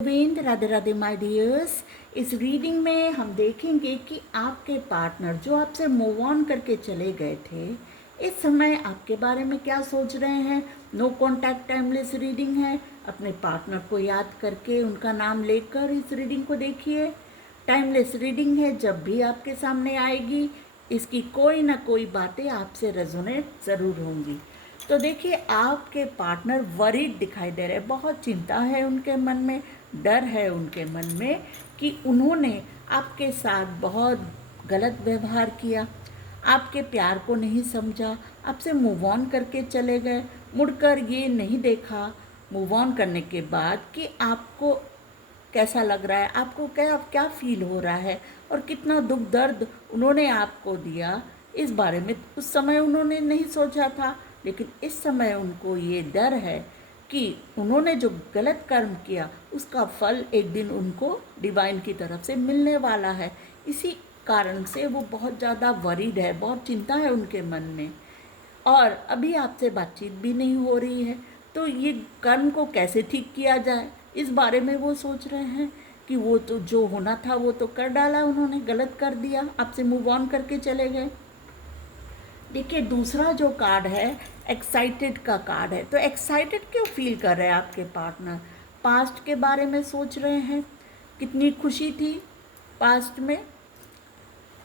Govind, Radhe Radhe my dears. इस reading में हम देखेंगे कि आपके पार्टनर जो आपसे मूव ऑन करके चले गए थे, इस समय आपके बारे में क्या सोच रहे हैं। नो कॉन्टैक्ट टाइमलेस रीडिंग है। अपने पार्टनर को याद करके उनका नाम लेकर इस रीडिंग को देखिए। टाइमलेस रीडिंग है, जब भी आपके सामने आएगी इसकी कोई ना कोई बातें आपसे रेजोनेट ज़रूर होंगी। तो देखिए, आपके पार्टनर वरीड दिखाई दे रहे हैं। बहुत चिंता है उनके मन में, डर है उनके मन में कि उन्होंने आपके साथ बहुत गलत व्यवहार किया, आपके प्यार को नहीं समझा, आपसे मूव ऑन करके चले गए, मुड़कर ये नहीं देखा मूव ऑन करने के बाद कि आपको कैसा लग रहा है, आपको क्या क्या फील हो रहा है और कितना दुख दर्द उन्होंने आपको दिया। इस बारे में उस समय उन्होंने नहीं सोचा था, लेकिन इस समय उनको ये डर है कि उन्होंने जो गलत कर्म किया उसका फल एक दिन उनको डिवाइन की तरफ से मिलने वाला है। इसी कारण से वो बहुत ज़्यादा वरीड है, बहुत चिंता है उनके मन में। और अभी आपसे बातचीत भी नहीं हो रही है, तो ये कर्म को कैसे ठीक किया जाए इस बारे में वो सोच रहे हैं कि वो तो जो होना था वो तो कर डाला, उन्होंने गलत कर दिया, आपसे मूव ऑन करके चले गए। देखिए, दूसरा जो कार्ड है एक्साइटेड का कार्ड है। तो एक्साइटेड क्यों फील कर रहे हैं आपके पार्टनर? पास्ट के बारे में सोच रहे हैं, कितनी खुशी थी पास्ट में।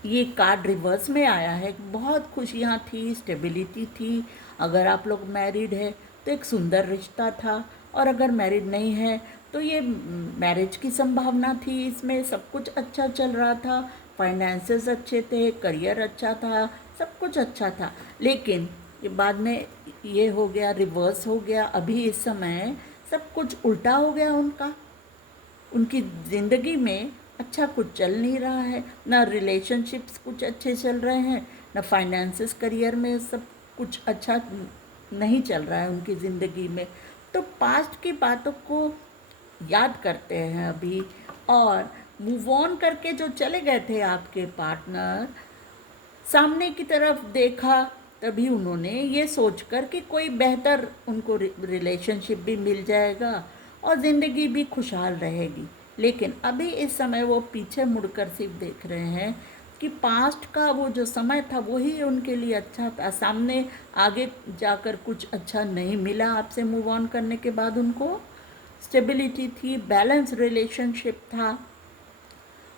ये कार्ड रिवर्स में आया है, बहुत खुशियाँ थी, स्टेबिलिटी थी। अगर आप लोग मैरिड है तो एक सुंदर रिश्ता था, और अगर मैरिड नहीं है तो ये मैरिज की संभावना थी। इसमें सब कुछ अच्छा चल रहा था, फाइनेंसेस अच्छे थे, करियर अच्छा था, सब कुछ अच्छा था। लेकिन ये बाद में ये हो गया, रिवर्स हो गया। अभी इस समय सब कुछ उल्टा हो गया उनका। उनकी ज़िंदगी में अच्छा कुछ चल नहीं रहा है, ना रिलेशनशिप्स कुछ अच्छे चल रहे हैं, ना फाइनेंसेस, करियर में सब कुछ अच्छा नहीं चल रहा है उनकी ज़िंदगी में। तो पास्ट की बातों को याद करते हैं अभी, और मूव ऑन करके जो चले गए थे आपके पार्टनर, सामने की तरफ देखा तभी उन्होंने ये सोचकर कि कोई बेहतर उनको रिलेशनशिप भी मिल जाएगा और ज़िंदगी भी खुशहाल रहेगी। लेकिन अभी इस समय वो पीछे मुड़कर सिर्फ देख रहे हैं कि पास्ट का वो जो समय था वही उनके लिए अच्छा था। सामने आगे जाकर कुछ अच्छा नहीं मिला आपसे मूव ऑन करने के बाद। उनको स्टेबिलिटी थी, बैलेंस रिलेशनशिप था।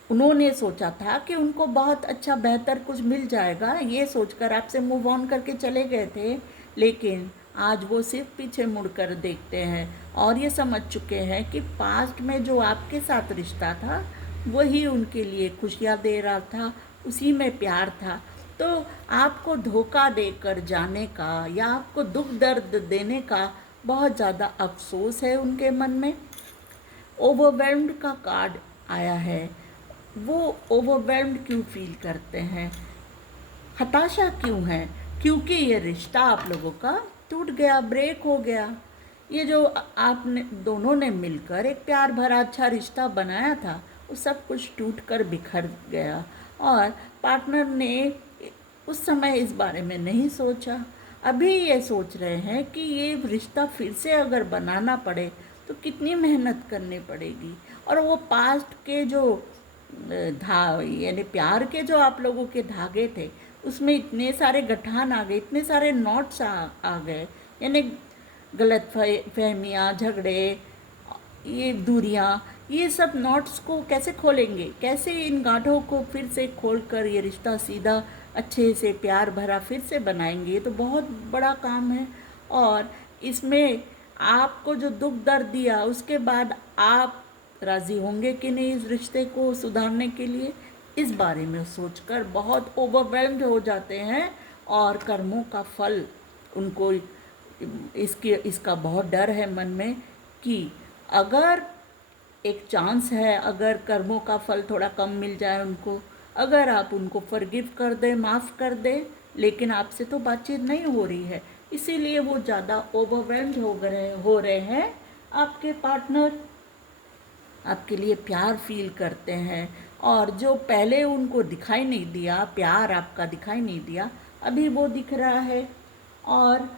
उन्होंने सोचा था कि उनको बहुत अच्छा बेहतर कुछ मिल जाएगा, ये सोचकर आपसे मूव ऑन करके चले गए थे। लेकिन आज वो सिर्फ पीछे मुड़कर देखते हैं और ये समझ चुके हैं कि पास्ट में जो आपके साथ रिश्ता था वही उनके लिए खुशियाँ दे रहा था, उसी में प्यार था। तो आपको धोखा देकर जाने का या आपको दुख दर्द देने का बहुत ज़्यादा अफसोस है उनके मन में। ओवरवेल्म्ड का कार्ड आया है। वो ओवरवेल्म्ड क्यों फील करते हैं, हताशा क्यों है? क्योंकि ये रिश्ता आप लोगों का टूट गया, ब्रेक हो गया। ये जो आपने दोनों ने मिलकर एक प्यार भरा अच्छा रिश्ता बनाया था, वो सब कुछ टूट कर बिखर गया। और पार्टनर ने उस समय इस बारे में नहीं सोचा। अभी ये सोच रहे हैं कि ये रिश्ता फिर से अगर बनाना पड़े तो कितनी मेहनत करनी पड़ेगी। और वो पास्ट के जो यानी प्यार के जो आप लोगों के धागे थे उसमें इतने सारे गठान आ गए, इतने सारे नॉट्स आ गए, यानी गलत फहमियाँ, झगड़े, ये दूरियाँ, ये सब नॉट्स को कैसे खोलेंगे? कैसे इन गांठों को फिर से खोलकर ये रिश्ता सीधा अच्छे से प्यार भरा फिर से बनाएंगे? ये तो बहुत बड़ा काम है। और इसमें आपको जो दुख दर्द दिया उसके बाद आप राज़ी होंगे कि नहीं इस रिश्ते को सुधारने के लिए, इस बारे में सोचकर बहुत ओवरवेल्म्ड हो जाते हैं। और कर्मों का फल उनको इसका बहुत डर है मन में कि अगर एक चांस है, अगर कर्मों का फल थोड़ा कम मिल जाए उनको, अगर आप उनको फॉरगिव कर दें, माफ़ कर दें, लेकिन आपसे तो बातचीत नहीं हो रही है, इसीलिए वो ज़्यादा ओवरवेल्म्ड हो रहे हैं। आपके पार्टनर आपके लिए प्यार फील करते हैं, और जो पहले उनको दिखाई नहीं दिया, प्यार आपका दिखाई नहीं दिया, अभी वो दिख रहा है। और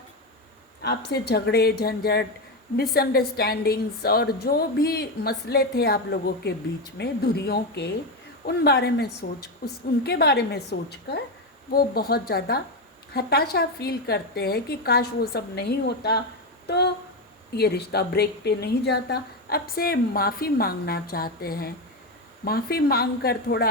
आपसे झगड़े, झंझट, मिसअंडरस्टैंडिंग्स और जो भी मसले थे आप लोगों के बीच में दूरियों के, उनके बारे में सोचकर वो बहुत ज़्यादा हताशा फील करते हैं कि काश वो सब नहीं होता तो ये रिश्ता ब्रेक पे नहीं जाता। अब से माफ़ी मांगना चाहते हैं, माफ़ी मांगकर थोड़ा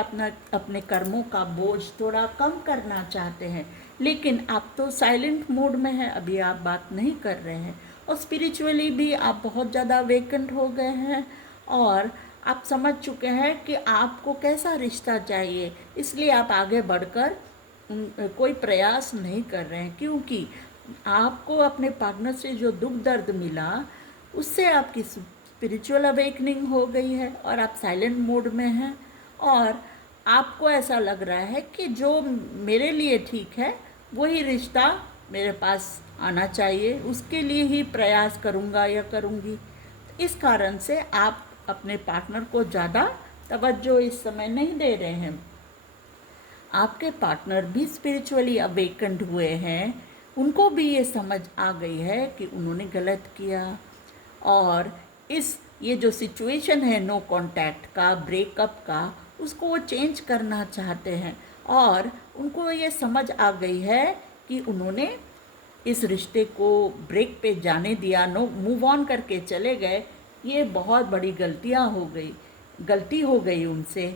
अपने कर्मों का बोझ थोड़ा कम करना चाहते हैं। लेकिन आप तो साइलेंट मोड में हैं, अभी आप बात नहीं कर रहे हैं, और स्पिरिचुअली भी आप बहुत ज़्यादा वेकेंट हो गए हैं और आप समझ चुके हैं कि आपको कैसा रिश्ता चाहिए, इसलिए आप आगे बढ़कर कोई प्रयास नहीं कर रहे हैं, क्योंकि आपको अपने पार्टनर से जो दुख दर्द मिला उससे आपकी स्पिरिचुअल अवेकनिंग हो गई है और आप साइलेंट मोड में हैं। और आपको ऐसा लग रहा है कि जो मेरे लिए ठीक है वही रिश्ता मेरे पास आना चाहिए, उसके लिए ही प्रयास करूँगा या करूँगी। इस कारण से आप अपने पार्टनर को ज़्यादा तवज्जो इस समय नहीं दे रहे हैं। आपके पार्टनर भी स्पिरिचुअली अवेकन्ड हुए हैं, उनको भी ये समझ आ गई है कि उन्होंने गलत किया और ये जो सिचुएशन है नो कांटेक्ट का, ब्रेकअप का, उसको वो चेंज करना चाहते हैं। और उनको ये समझ आ गई है कि उन्होंने इस रिश्ते को ब्रेक पे जाने दिया, मूव ऑन करके चले गए, ये बहुत बड़ी गलती हो गई उनसे।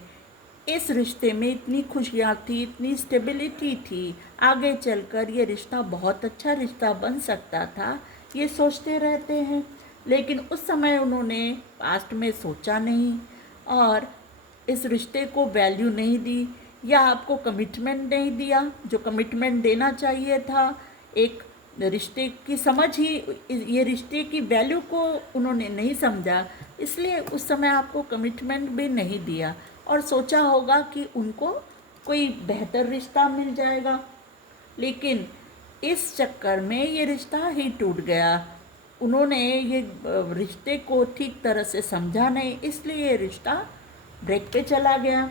इस रिश्ते में इतनी खुशियाँ थी, इतनी स्टेबिलिटी थी, आगे चलकर ये रिश्ता बहुत अच्छा रिश्ता बन सकता था, ये सोचते रहते हैं। लेकिन उस समय उन्होंने पास्ट में सोचा नहीं और इस रिश्ते को वैल्यू नहीं दी या आपको कमिटमेंट नहीं दिया जो कमिटमेंट देना चाहिए था। एक रिश्ते की समझ ही, ये रिश्ते की वैल्यू को उन्होंने नहीं समझा, इसलिए उस समय आपको कमिटमेंट भी नहीं दिया और सोचा होगा कि उनको कोई बेहतर रिश्ता मिल जाएगा। लेकिन इस चक्कर में ये रिश्ता ही टूट गया। उन्होंने ये रिश्ते को ठीक तरह से समझा नहीं, इसलिए ये रिश्ता ब्रेक पे चला गया।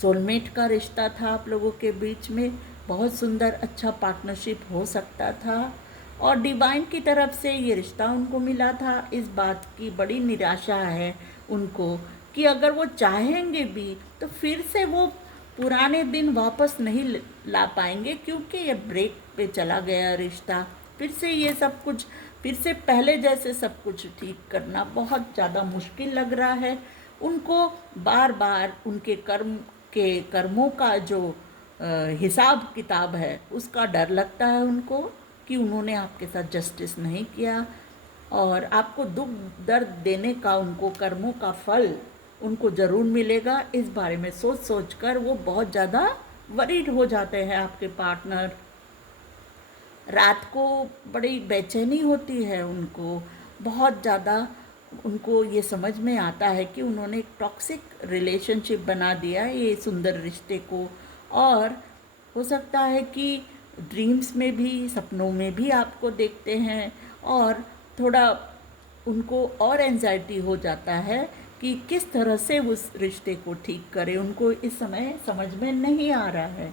सोलमेट का रिश्ता था आप लोगों के बीच में, बहुत सुंदर अच्छा पार्टनरशिप हो सकता था और डिवाइन की तरफ से ये रिश्ता उनको मिला था। इस बात की बड़ी निराशा है उनको कि अगर वो चाहेंगे भी तो फिर से वो पुराने दिन वापस नहीं ला पाएंगे, क्योंकि ये ब्रेक पे चला गया रिश्ता। फिर से ये सब कुछ, फिर से पहले जैसे सब कुछ ठीक करना बहुत ज़्यादा मुश्किल लग रहा है उनको। बार बार उनके कर्मों का जो हिसाब किताब है उसका डर लगता है उनको कि उन्होंने आपके साथ जस्टिस नहीं किया और आपको दुख दर्द देने का उनको कर्मों का फल उनको ज़रूर मिलेगा। इस बारे में सोच कर वो बहुत ज़्यादा वरीड हो जाते हैं आपके पार्टनर। रात को बड़ी बेचैनी होती है उनको, बहुत ज़्यादा उनको ये समझ में आता है कि उन्होंने एक टॉक्सिक रिलेशनशिप बना दिया ये सुंदर रिश्ते को। और हो सकता है कि ड्रीम्स में भी, सपनों में भी आपको देखते हैं और थोड़ा उनको और एंजाइटी हो जाता है कि किस तरह से उस रिश्ते को ठीक करें, उनको इस समय समझ में नहीं आ रहा है।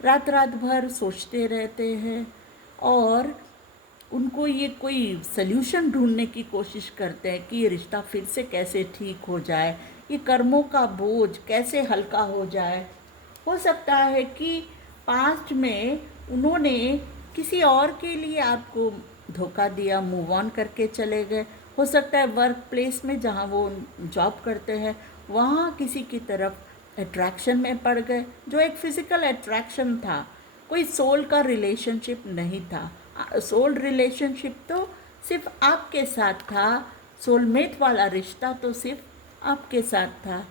रात भर सोचते रहते हैं और उनको ये कोई सल्यूशन ढूंढने की कोशिश करते हैं कि ये रिश्ता फिर से कैसे ठीक हो जाए, ये कर्मों का बोझ कैसे हल्का हो जाए। हो सकता है कि पास्ट में उन्होंने किसी और के लिए आपको धोखा दिया, मूव ऑन करके चले गए। हो सकता है वर्क प्लेस में जहाँ वो जॉब करते हैं वहाँ किसी की तरफ अट्रैक्शन में पड़ गए, जो एक फिज़िकल अट्रैक्शन था, कोई सोल का रिलेशनशिप नहीं था। सोल रिलेशनशिप तो सिर्फ आपके साथ था, सोलमेट वाला रिश्ता तो सिर्फ आपके साथ था।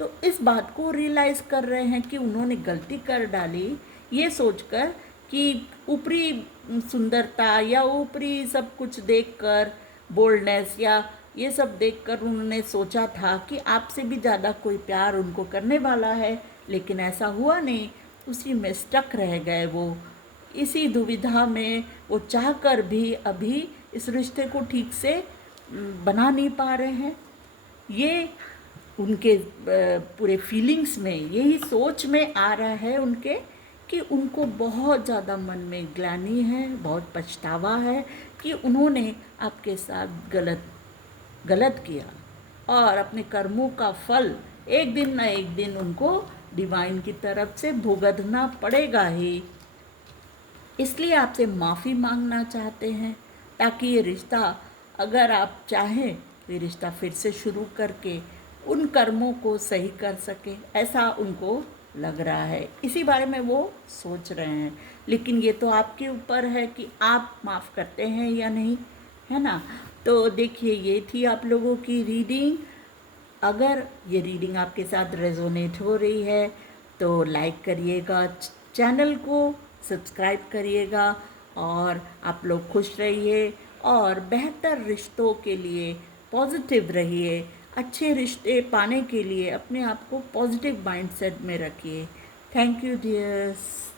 तो इस बात को रियलाइज़ कर रहे हैं कि उन्होंने गलती कर डाली, ये सोचकर कि ऊपरी सुंदरता या ऊपरी सब कुछ देखकर, बोल्डनेस या ये सब देखकर उन्होंने सोचा था कि आपसे भी ज़्यादा कोई प्यार उनको करने वाला है, लेकिन ऐसा हुआ नहीं। उसी में स्टक रह गए वो, इसी दुविधा में वो चाहकर भी अभी इस रिश्ते को ठीक से बना नहीं पा रहे हैं। ये उनके पूरे फीलिंग्स में, यही सोच में आ रहा है उनके कि उनको बहुत ज़्यादा मन में ग्लानि है, बहुत पछतावा है कि उन्होंने आपके साथ गलत किया, और अपने कर्मों का फल एक दिन ना एक दिन उनको डिवाइन की तरफ से भुगतना पड़ेगा ही। इसलिए आपसे माफ़ी मांगना चाहते हैं, ताकि ये रिश्ता, अगर आप चाहें तो ये रिश्ता फिर से शुरू करके उन कर्मों को सही कर सके, ऐसा उनको लग रहा है। इसी बारे में वो सोच रहे हैं, लेकिन ये तो आपके ऊपर है कि आप माफ़ करते हैं या नहीं, है ना। तो देखिए, ये थी आप लोगों की रीडिंग। अगर ये रीडिंग आपके साथ रेजोनेट हो रही है तो लाइक करिएगा, चैनल को सब्सक्राइब करिएगा, और आप लोग खुश रहिए और बेहतर रिश्तों के लिए पॉजिटिव रहिए। अच्छे रिश्ते पाने के लिए अपने आप को पॉजिटिव माइंडसेट में रखिए। Thank you dears.